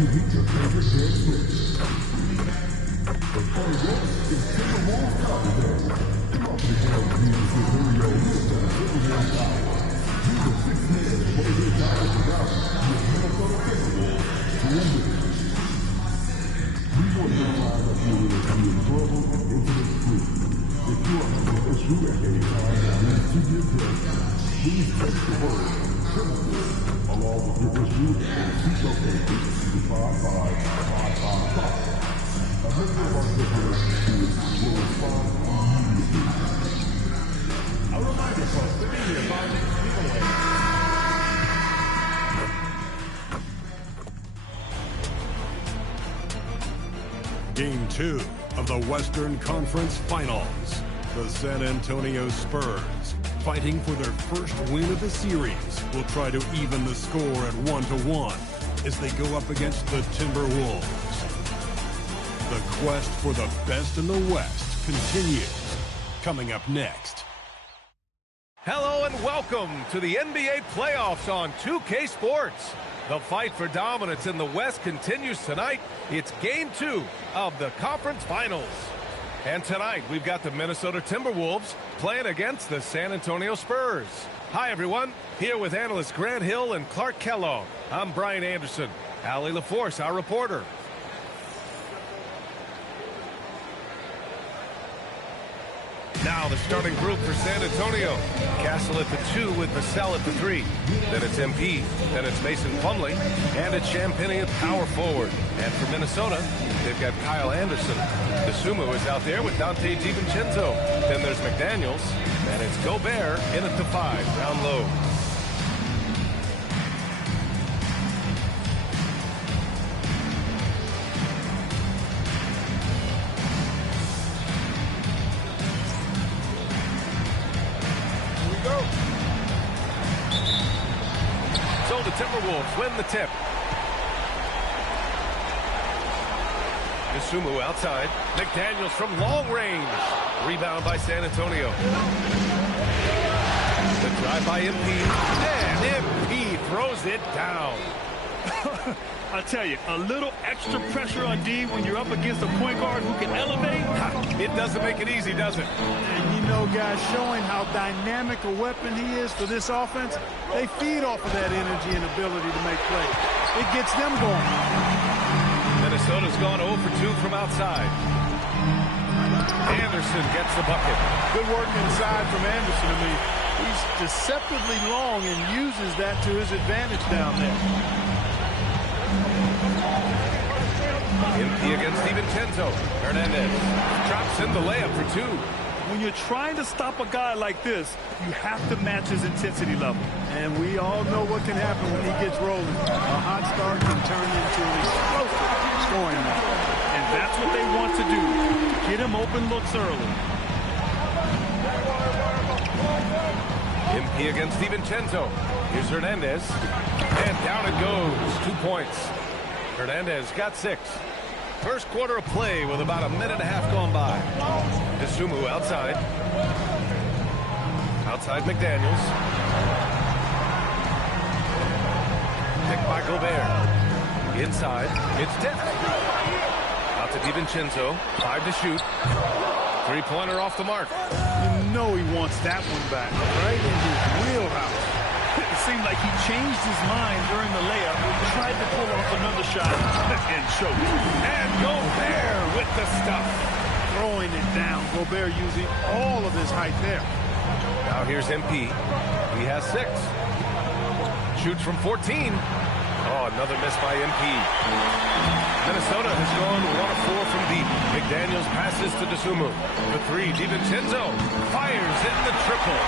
to meet your favorite guest list. But coming up is Timberwolves Saturday. Drop the hell Jesus with Rio Wilson, Timberwolves Power. Use the six men to play their tires without with Minnesota Timberwolves to win. We want to find that you will be in trouble and intimate group. If you are having an issue at any time and need to give help, please text the word Timberwolves along with your issue and seek your papers to 55555. A member of our Timberwolves will respond immediately. A reminder, folks, to be here by the giveaway. Game 2 of the Western Conference Finals. The San Antonio Spurs, fighting for their first win of the series, will try to even the score at 1-1 as they go up against the Timberwolves. The quest for the best in the West continues. Coming up next. Hello and welcome to the NBA playoffs on 2K Sports. The fight for dominance in the West continues tonight. It's Game 2 of the Conference Finals. And tonight, we've got the Minnesota Timberwolves playing against the San Antonio Spurs. Hi, everyone. Here with analysts Grant Hill and Clark Kellogg. I'm Brian Anderson. Allie LaForce, our reporter. Now the starting group for San Antonio. Castle at the 2 with Vassell at the 3. Then it's MP. Then it's Mason Plumlee. And it's Champagnie at power forward. And for Minnesota, they've got Kyle Anderson. DeSumo is out there with Dante DiVincenzo. Then there's McDaniels. And it's Gobert in at the 5, down low. So the Timberwolves win the tip. DeSumo outside. McDaniels from long range. Rebound by San Antonio. The drive by MP. And MP throws it down. I tell you, a little extra pressure on D when you're up against a point guard who can elevate. It doesn't make it easy, does it? And you know, guys, showing how dynamic a weapon he is for this offense, they feed off of that energy and ability to make plays. It gets them going. Minnesota's gone 0 for 2 from outside. Anderson gets the bucket. Good work inside from Anderson. I mean, he's deceptively long and uses that to his advantage down there. MP against DiVincenzo. Hernandez drops in the layup for 2. When you're trying to stop a guy like this, you have to match his intensity level. And we all know what can happen when he gets rolling. A hot start can turn into an explosive scoring night. And that's what they want to do. Get him open looks early. MP against DiVincenzo. Here's Hernandez. And down it goes. 2 points. Hernandez got 6. First quarter of play with about a minute and a half gone by. DeSumo outside. Outside McDaniels. Picked by Gobert. Inside. It's tipped. Out to DiVincenzo. 5 to shoot. 3-pointer off the mark. You know he wants that one back. Right in his wheelhouse. It seemed like he changed his mind during the layup, tried to pull off another shot, and choked. And Gobert with the stuff. Throwing it down. Gobert using all of his height there. Now here's MP. He has 6. Shoots from 14. Oh, another miss by MP. Minnesota has gone 1 of 4 from deep. McDaniels passes to DeSumo. The 3, DiVincenzo fires in the triple.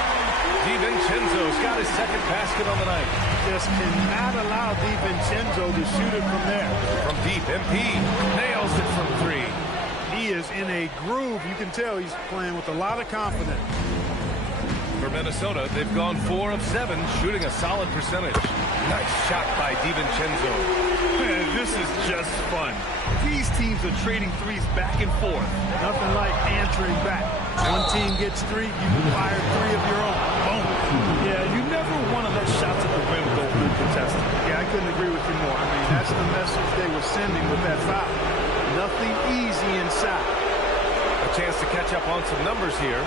DiVincenzo's got his second basket on the night. Just cannot allow DiVincenzo to shoot it from there. From deep, MP nails it from 3. He is in a groove. You can tell he's playing with a lot of confidence. For Minnesota, they've gone 4 of 7, shooting a solid percentage. Nice shot by DiVincenzo. Man, this is just fun. These teams are trading threes back and forth. Nothing like answering back. One team gets 3, you fire 3 of your own. Boom. Yeah, you never want to let shots at the rim go uncontested. Yeah, I couldn't agree with you more. I mean, that's the message they were sending with that foul. Nothing easy inside. A chance to catch up on some numbers here.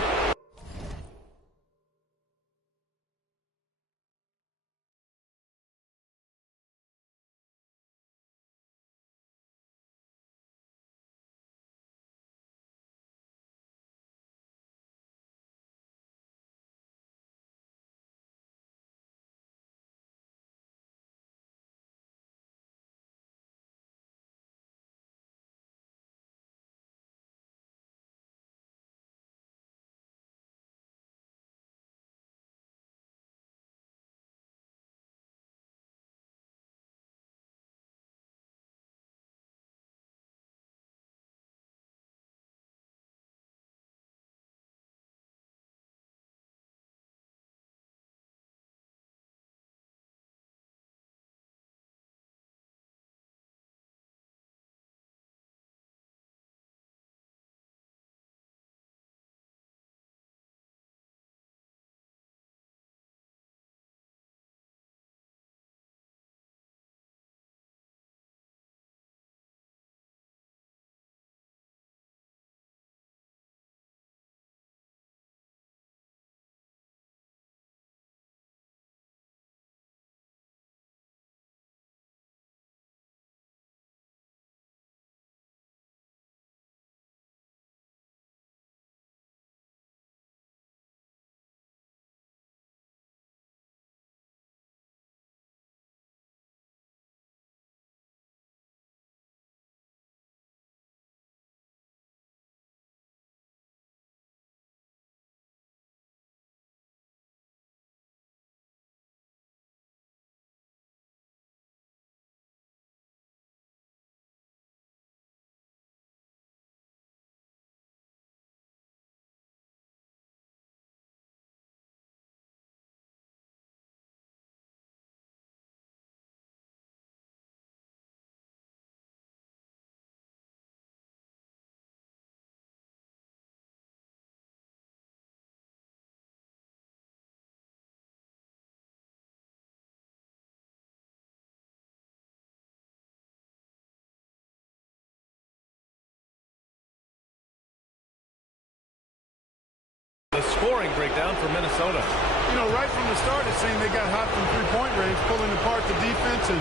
The scoring breakdown for Minnesota. You know, right from the start, it seemed they got hot from three-point range, pulling apart the defense and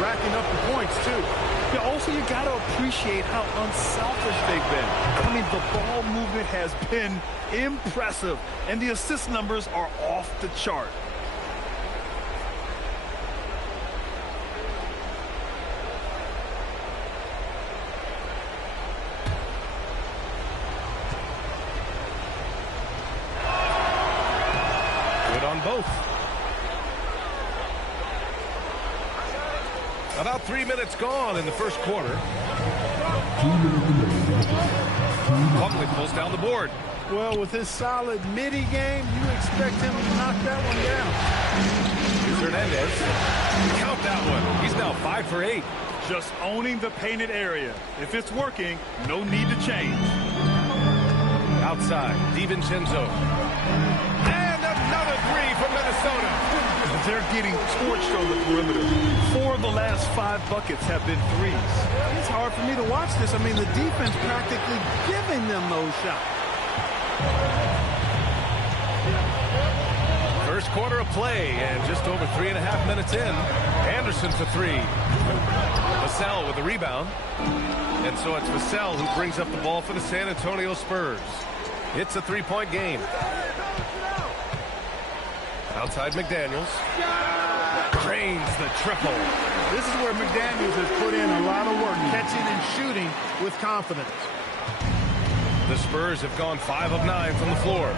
racking up the points, too. Yeah, also, you got to appreciate how unselfish they've been. I mean, the ball movement has been impressive, and the assist numbers are off the chart. Both. About 3 minutes gone in the first quarter. Plumlee pulls down the board. Well, with his solid midi game, you expect him to knock that one down. Here's Hernandez. Count that one. He's now 5 for 8. Just owning the painted area. If it's working, no need to change. Outside, DiVincenzo. Another three from Minnesota. They're getting torched on the perimeter. 4 of the last 5 buckets have been threes. It's hard for me to watch this. I mean, the defense practically giving them those shots. First quarter of play, and just over 3.5 minutes in. Anderson for 3. Vassell with the rebound. And so it's Vassell who brings up the ball for the San Antonio Spurs. It's a 3-point game. Outside McDaniels. Drains the triple. This is where McDaniels has put in a lot of work, catching and shooting with confidence. The Spurs have gone 5 of 9 from the floor.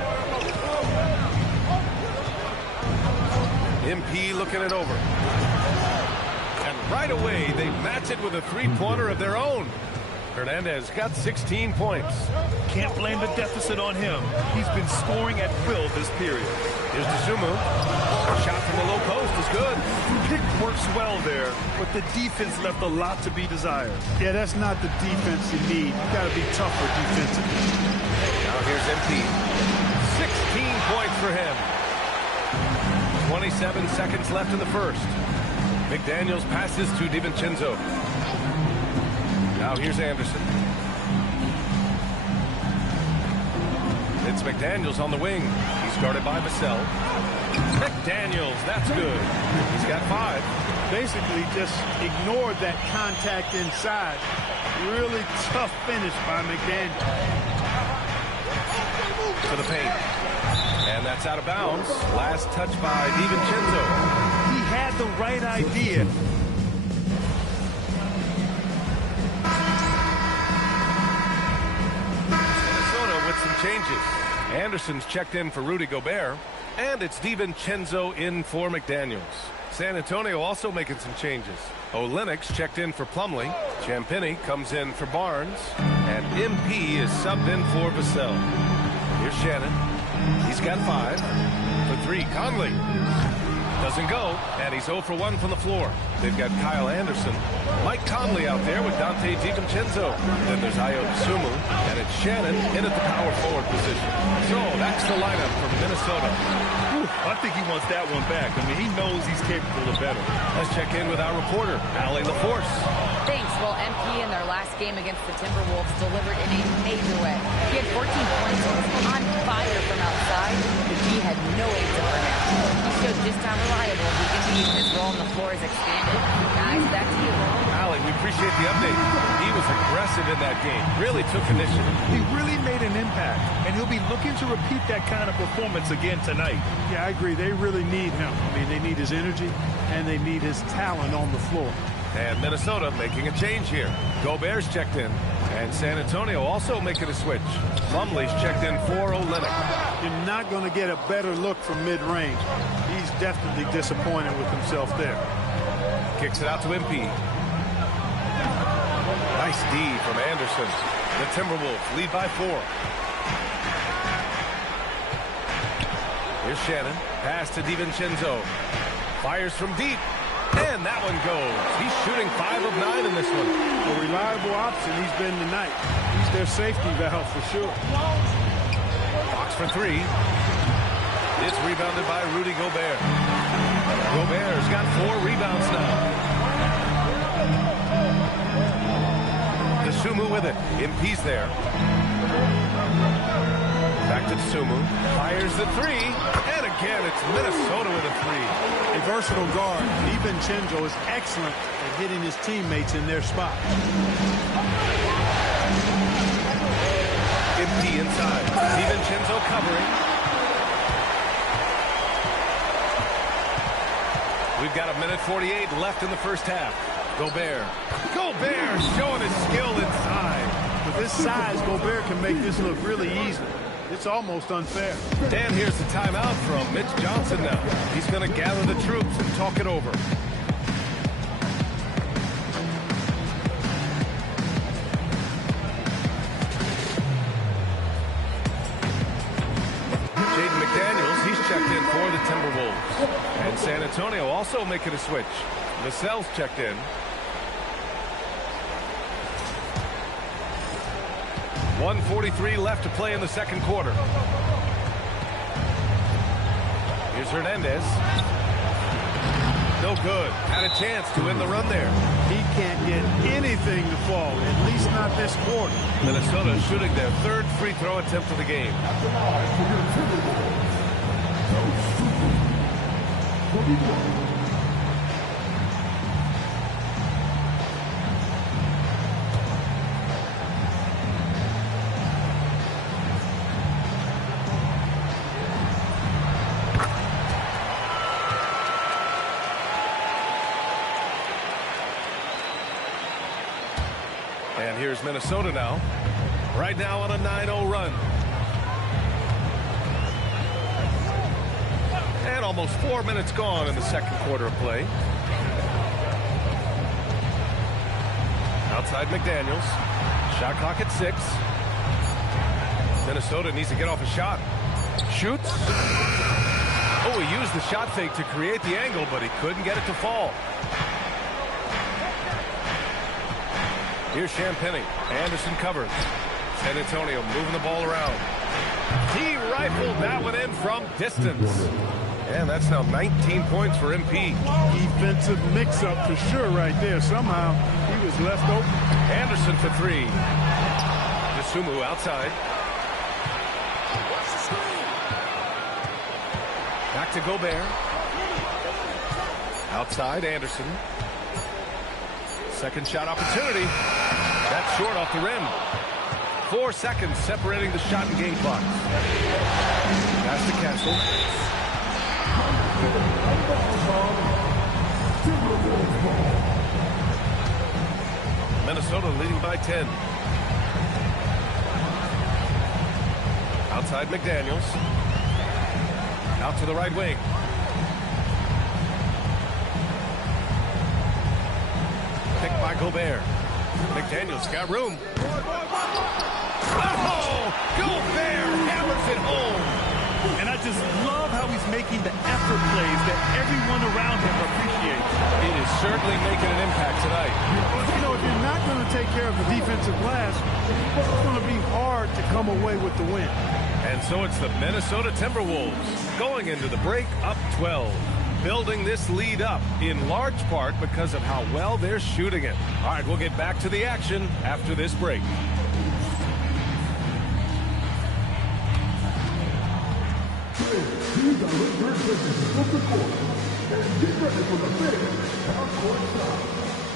MP looking it over. And right away, they match it with a three-pointer of their own. Hernandez got 16 points. Can't blame the deficit on him. He's been scoring at will this period. Here's Dosunmu. Shot from the low post is good. Pick works well there, but the defense left a lot to be desired. Yeah, that's not the defense you need. You got to be tougher defensively. Now here's MP. 16 points for him. 27 seconds left in the first. McDaniels passes to DiVincenzo. Now here's Anderson. It's McDaniels on the wing. He's guarded by Vassell. McDaniels, that's good. He's got 5. Basically just ignored that contact inside. Really tough finish by McDaniels. To the paint. And that's out of bounds. Last touch by DiVincenzo. He had the right idea. Minnesota with some changes. Anderson's checked in for Rudy Gobert. And it's DiVincenzo in for McDaniels. San Antonio also making some changes. Olenek's checked in for Plumlee. Champagnie comes in for Barnes. And MP is subbed in for Vassell. Here's Shannon. He's got 5. For 3, Conley. Doesn't go, and he's 0 for 1 from the floor. They've got Kyle Anderson. Mike Conley out there with Dante DiVincenzo. Then there's Ayo Dosunmu, and it's Shannon in at the power forward position. So that's the lineup from Minnesota. Whew, I think he wants that one back. I mean, he knows he's capable of better. Let's check in with our reporter, Allie LaForce. Thanks. Well, MP in their last game against the Timberwolves delivered in a major way. He had 14 points and was on fire from outside, but he had no answer for him. He showed just how reliable he can be when his role on the floor is expanded. Guys, back to you. Allie, we appreciate the update. He was aggressive in that game. Really took initiative. He really made an impact, and he'll be looking to repeat that kind of performance again tonight. Yeah, I agree. They really need him. I mean, they need his energy, and they need his talent on the floor. And Minnesota making a change here. Gobert's checked in. And San Antonio also making a switch. Plumlee's checked in for Olynyk. You're not going to get a better look from mid-range. He's definitely disappointed with himself there. Kicks it out to MP. Nice D from Anderson. The Timberwolves lead by 4. Here's Shannon. Pass to DiVincenzo. Fires from deep. And that one goes. He's shooting 5 of 9 in this one. A reliable option he's been tonight. He's their safety valve for sure. Box for 3. It's rebounded by Rudy Gobert. Gobert's got 4 rebounds now. Dosunmu with it. MP's there. Back to Dosunmu. Fires the 3. And again, it's Minnesota with a 3. A versatile guard, DiVincenzo is excellent at hitting his teammates in their spot. MP inside. DiVincenzo covering. We've got 1:48 left in the first half. Gobert showing his skill inside. With this size, Gobert can make this look really easy. It's almost unfair. And here's the timeout from Mitch Johnson now. He's going to gather the troops and talk it over. Jaden McDaniels, he's checked in for the Timberwolves. And San Antonio also making a switch. Vassell's checked in. .143 left to play in the second quarter. Here's Hernandez. No good. Had a chance to end the run there. He can't get anything to fall, at least not this quarter. Minnesota shooting their 3rd free throw attempt of the game. At the line for your Timberwolves, Dosunmu, 21. And here's Minnesota now. Right now on a 9-0 run. And almost 4 minutes gone in the second quarter of play. Outside McDaniels. Shot clock at 6. Minnesota needs to get off a shot. Shoots. Oh, he used the shot fake to create the angle, but he couldn't get it to fall. Here's Champagnie. Anderson covers. San Antonio moving the ball around. He rifled that one in from distance. And that's now 19 points for MP. Defensive mix-up for sure right there. Somehow he was left open. Anderson for three. DeSumo outside. Back to Gobert. Outside Anderson. Second shot opportunity. That's short off the rim. 4 seconds separating the shot and game clock. Pass to Castle. Minnesota leading by 10. Outside McDaniels. Out to the right wing. Picked by Gobert. McDaniels got room. Oh! Gobert hammers it home. And I just love how he's making the effort plays that everyone around him appreciates. It is certainly making an impact tonight. You know, if you're not going to take care of the defensive glass, it's going to be hard to come away with the win. And so it's the Minnesota Timberwolves going into the break up 12. Building this lead up in large part because of how well they're shooting it. All right, we'll get back to the action after this break. These are the third positions of the court. And get ready for the big half-court shot.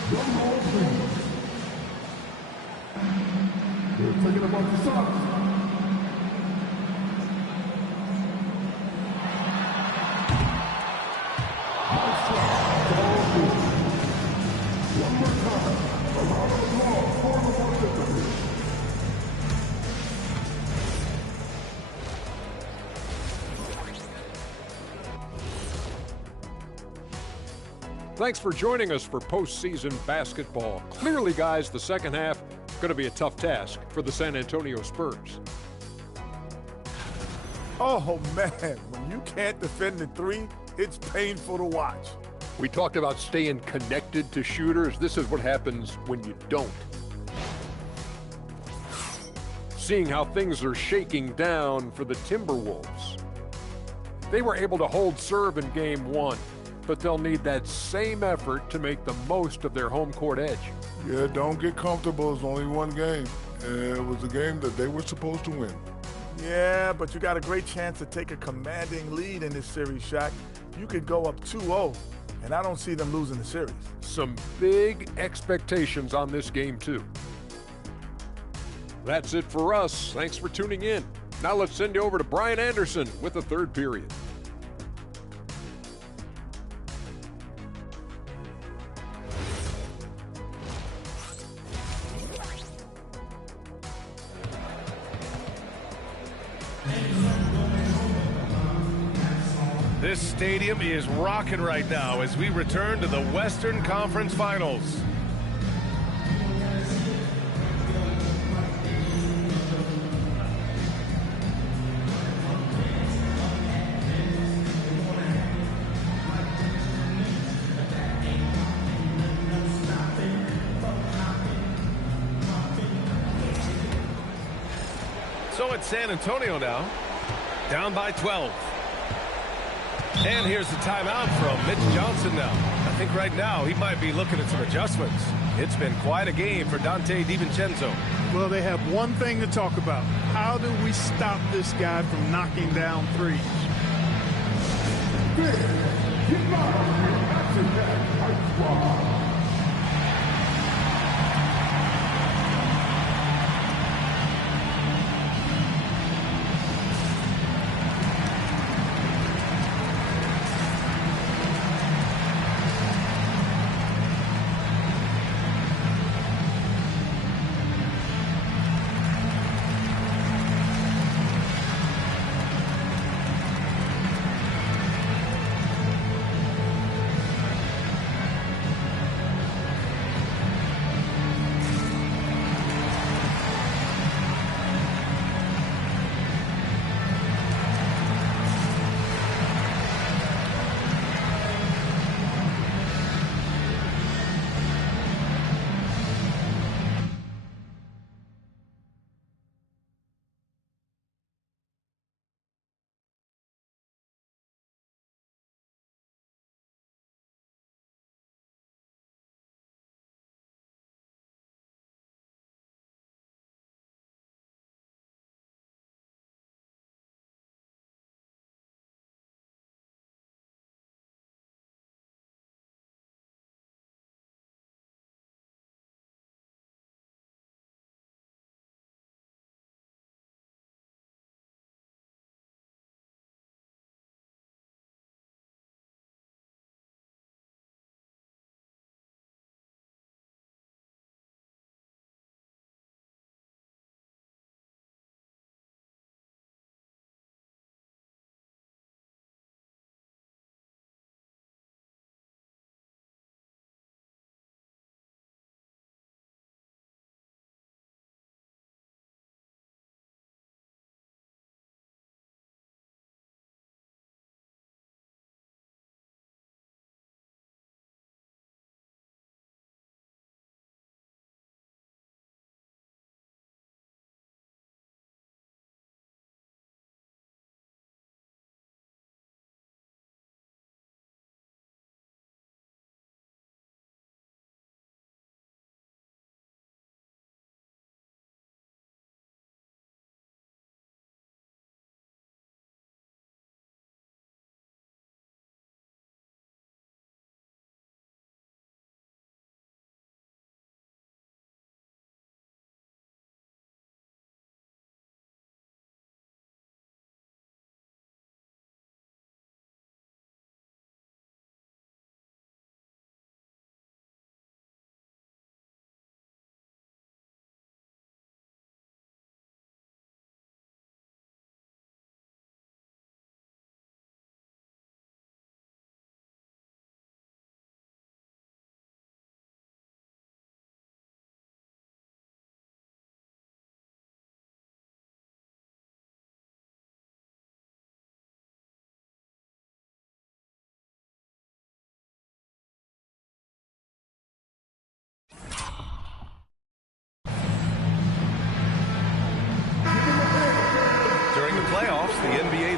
Drum roll, please. They're taking a bunch of shots. Nice shot. Ball good. One more time. A lot of applause for the participants. Thanks for joining us for postseason basketball. Clearly, guys, the second half going to be a tough task for the San Antonio Spurs. Oh, man, when you can't defend the three, it's painful to watch. We talked about staying connected to shooters. This is what happens when you don't. Seeing how things are shaking down for the Timberwolves. They were able to hold serve in game one, but they'll need that same effort to make the most of their home court edge. Yeah, don't get comfortable. It's only one game. It was a game that they were supposed to win. Yeah, but you got a great chance to take a commanding lead in this series, Shaq. You could go up 2-0, and I don't see them losing the series. Some big expectations on this game, too. That's it for us. Thanks for tuning in. Now let's send you over to Brian Anderson with the third period. This stadium is rocking right now as we return to the Western Conference Finals. So it's San Antonio now, down by 12. And here's the timeout from Mitch Johnson now. I think right now he might be looking at some adjustments. It's been quite a game for Dante DiVincenzo. Well, they have one thing to talk about. How do we stop this guy from knocking down threes? Get out of here. Action that tight squad.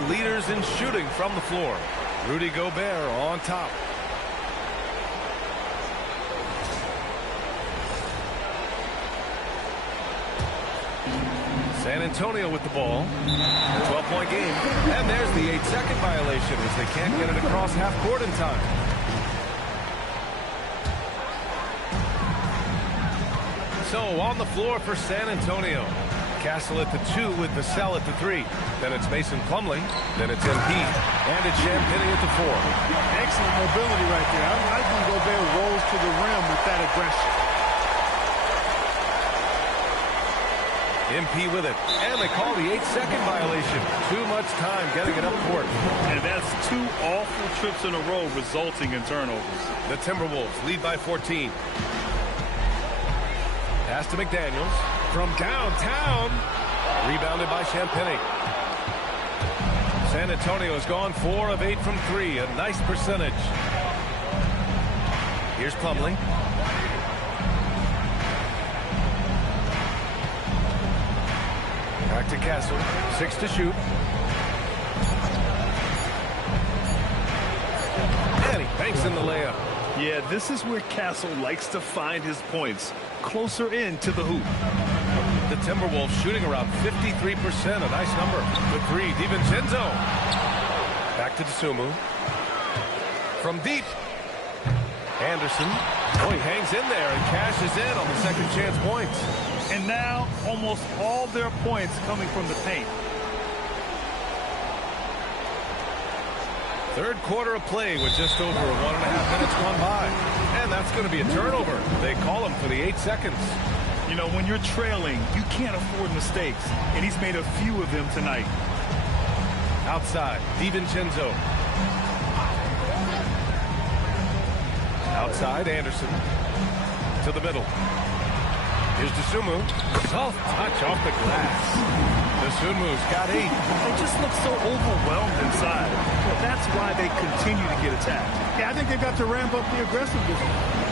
leaders in shooting from the floor. Rudy Gobert on top. San Antonio with the ball. 12-point game. And there's the 8-second violation as they can't get it across half court in time. So on the floor for San Antonio. Castle at the 2 with Vassell at the 3. Then it's Mason Plumlee. Then it's MP. And it's Champagnie at the 4. Excellent mobility right there. I think Gobert rolls to the rim with that aggression. MP with it. And they call the 8-second violation. Too much time getting it up court. And that's 2 awful trips in a row resulting in turnovers. The Timberwolves lead by 14. Pass to McDaniels from downtown. Rebounded by Champagnie. San Antonio has gone 4 of 8 from 3. A nice percentage. Here's Plumlee. Back to Castle. 6 to shoot. And he banks in the layup. Yeah, this is where Castle likes to find his points. Closer in to the hoop. The Timberwolves shooting around 53%. A nice number. The 3, DiVincenzo. Back to Dosunmu. From deep. Anderson. Oh, he hangs in there and cashes in on the second chance points. And now almost all their points coming from the paint. Third quarter of play with just over 1.5 minutes gone by. And that's going to be a turnover. They call him for the 8 seconds. You know, when you're trailing, you can't afford mistakes. And he's made a few of them tonight. Outside, DiVincenzo. Outside, Anderson. To the middle. Here's Dosunmu. Soft touch off the glass. Dosunmu's got 8. They just look so overwhelmed inside. Well, that's why they continue to get attacked. Yeah, I think they've got to ramp up the aggressiveness.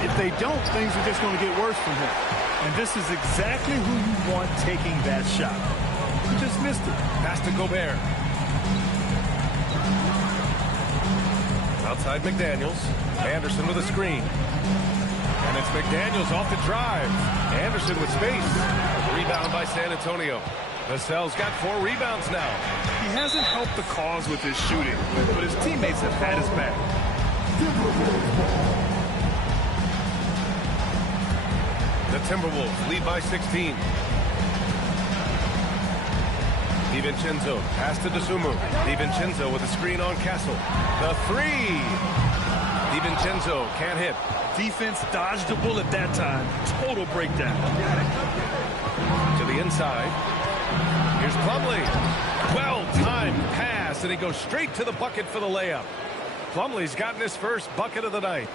If they don't, things are just going to get worse from here. And this is exactly who you want taking that shot. He just missed it. Pass to Gobert. Outside McDaniels. Anderson with a screen. And it's McDaniels off the drive. Anderson with space. Rebound by San Antonio. Vassell's got 4 rebounds now. He hasn't helped the cause with his shooting, but his teammates have had his back. The Timberwolves lead by 16. DiVincenzo, pass to Dosunmu. DiVincenzo with a screen on Castle. The 3. DiVincenzo can't hit. Defense dodged a bullet that time. Total breakdown. To the inside. Here's Plumlee. Well-timed pass, and he goes straight to the bucket for the layup. Plumlee's gotten his first bucket of the night.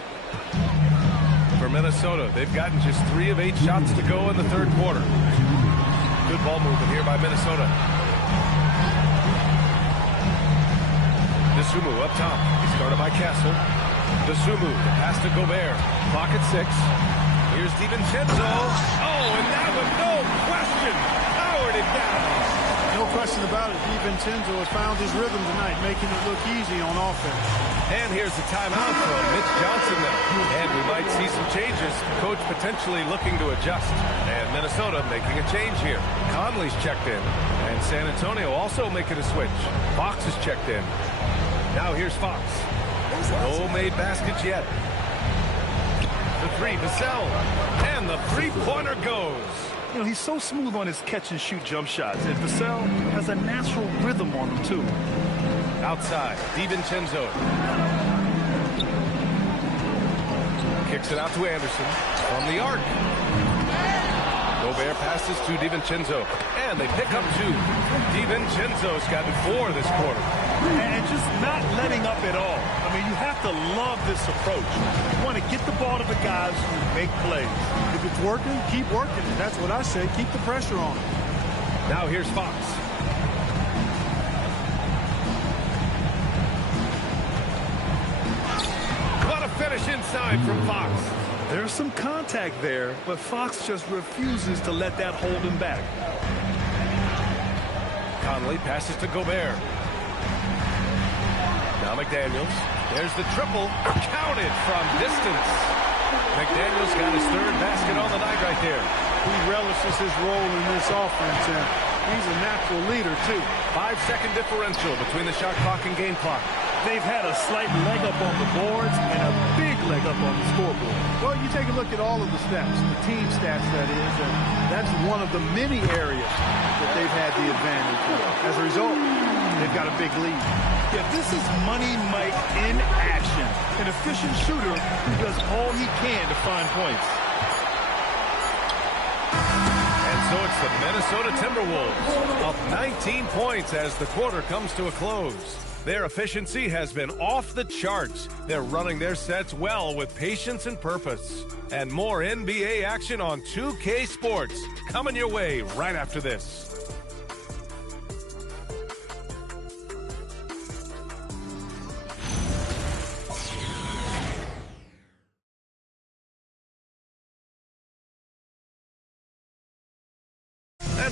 For Minnesota, they've gotten just 3 of 8 shots to go in the third quarter. Good ball movement here by Minnesota. Dosunmu up top. Started by Castle. Dosunmu, the pass to Gobert. Clock at 6. Here's DiVincenzo. Oh, and that one, no question, powered it down. No question about it. DiVincenzo has found his rhythm tonight, making it look easy on offense. And here's the timeout from Mitch Johnson now. And we might see some changes. Coach potentially looking to adjust. And Minnesota making a change here. Conley's checked in. And San Antonio also making a switch. Fox is checked in. Now here's Fox. No made baskets yet. The 3, Vassell. And the three-pointer goes. You know, he's so smooth on his catch-and-shoot jump shots. And Vassell has a natural rhythm on him, too. Outside, DiVincenzo. Kicks it out to Anderson from the arc. Gobert passes to DiVincenzo. And they pick up 2. DiVincenzo's gotten 4 this quarter. And just not letting up at all. I mean, you have to love this approach. You want to get the ball to the guys who make plays. If it's working, keep working. That's what I say. Keep the pressure on. Now here's Fox. What a finish inside from Fox. There's some contact there, but Fox just refuses to let that hold him back. Conley passes to Gobert. Now McDaniels. There's the triple. Counted from distance. McDaniels got his third basket on the night right there. He relishes his role in this offense, and he's a natural leader, too. 5-second differential between the shot clock and game clock. They've had a slight leg up on the boards and a big leg up on the scoreboard. Well, you take a look at all of the stats, the team stats, that is, and that's one of the many areas that they've had the advantage. As a result, they've got a big lead. Yeah, this is Money Mike in action. An efficient shooter who does all he can to find points. And so it's the Minnesota Timberwolves up 19 points as the quarter comes to a close. Their efficiency has been off the charts. They're running their sets well with patience and purpose. And more NBA action on 2K Sports coming your way right after this.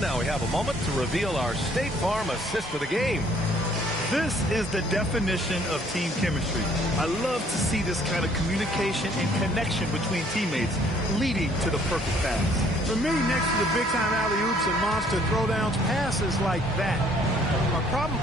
And now we have a moment to reveal our State Farm assist of the game. This is the definition of team chemistry. I love to see this kind of communication and connection between teammates leading to the perfect pass. For me, next to the big-time alley-oops and monster throwdowns, passes like that are probably...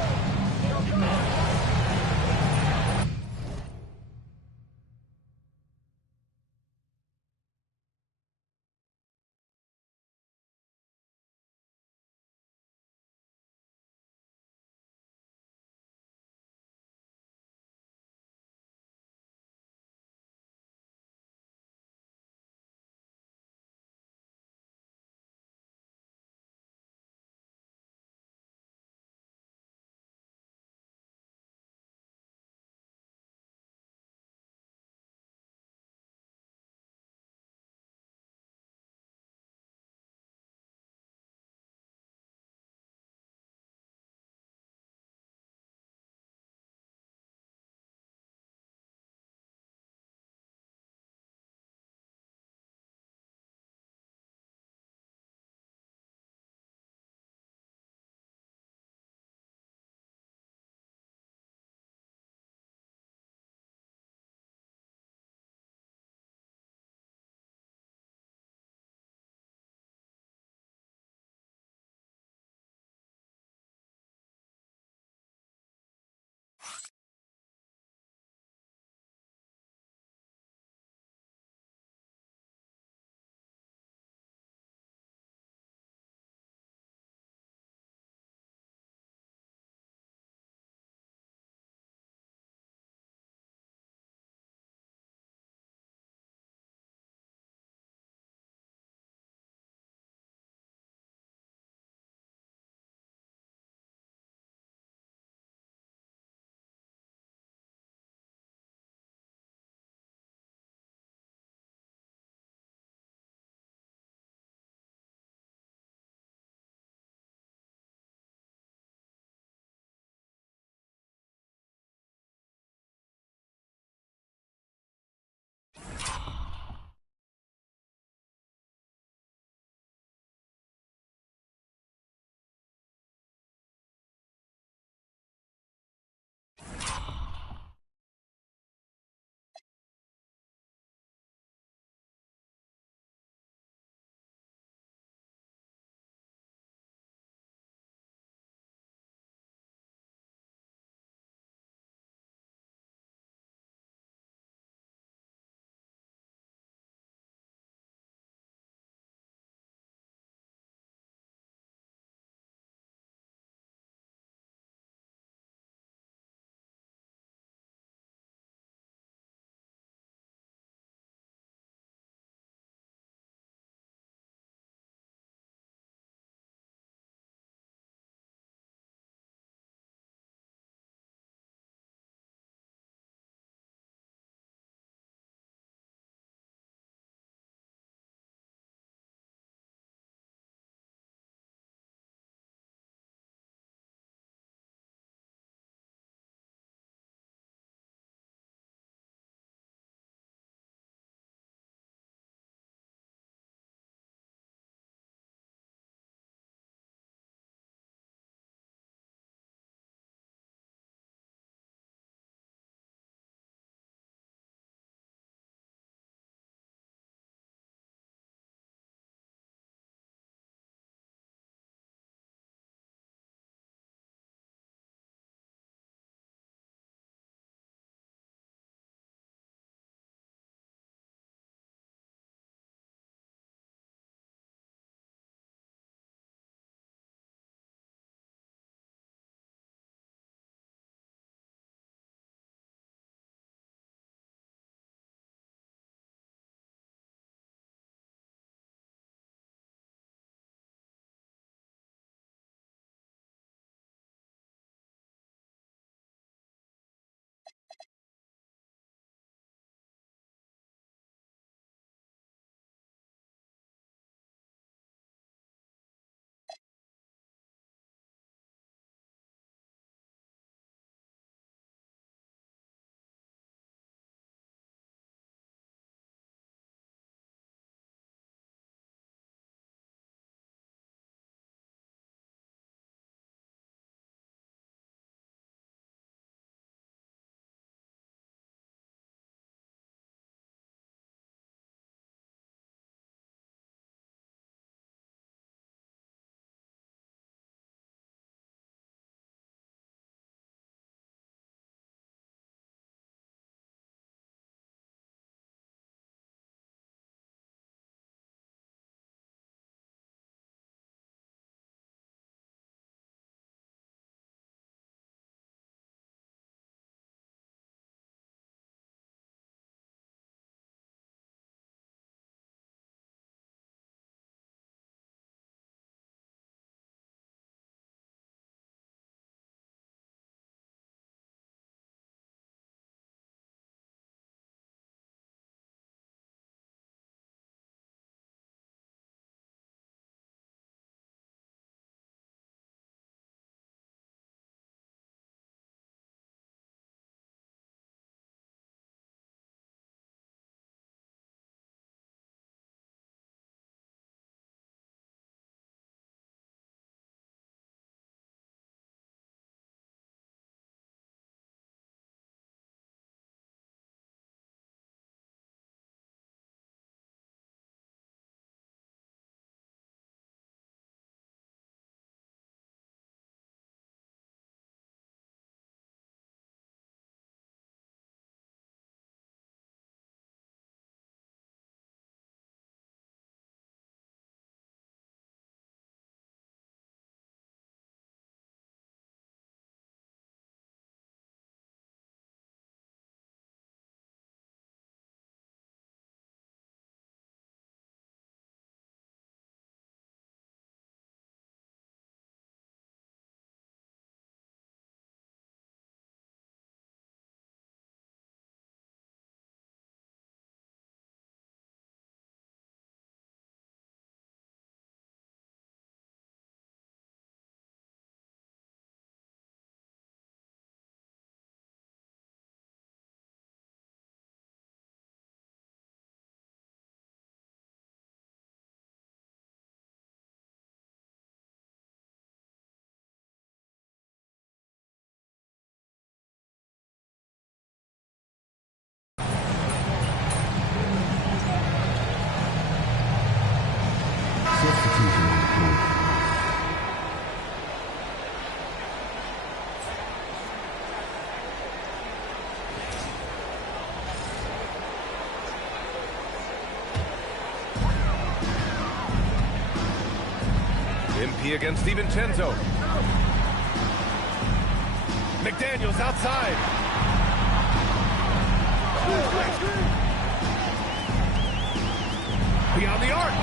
MP against DiVincenzo. McDaniels outside. Beyond the arc.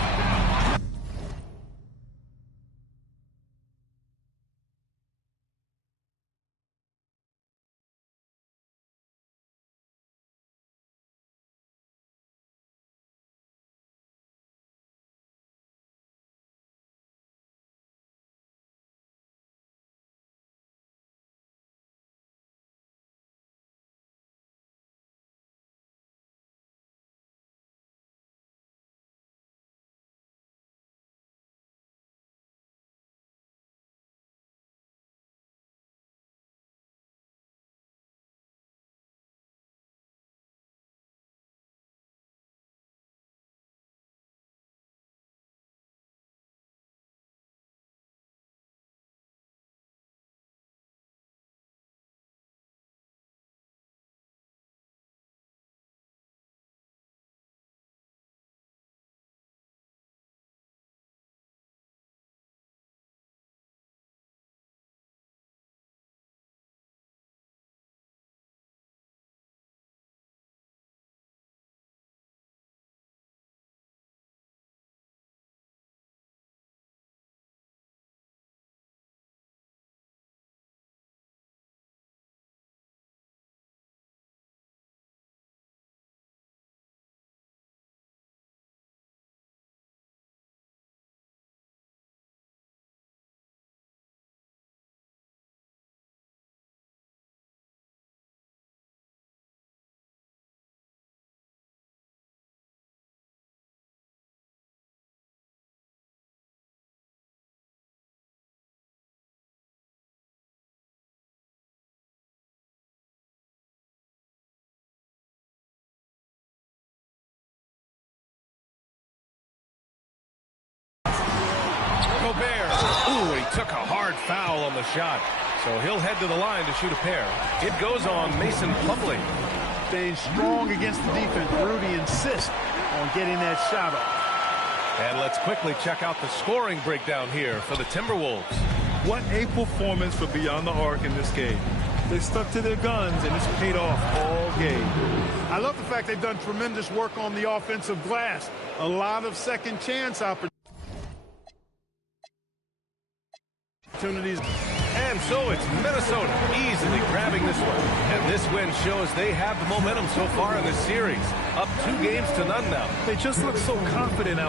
Gobert. Ooh, he took a hard foul on the shot. So he'll head to the line to shoot a pair. It goes on Mason Plumlee. Staying strong against the defense. Rudy insists on getting that shot off. And let's quickly check out the scoring breakdown here for the Timberwolves. What a performance for Beyond the Arc in this game. They stuck to their guns, and it's paid off all game. I love the fact they've done tremendous work on the offensive glass. A lot of second chance opportunities. And so it's Minnesota easily grabbing this one. And this win shows they have the momentum so far in this series. Up 2-0 now. They just look so confident out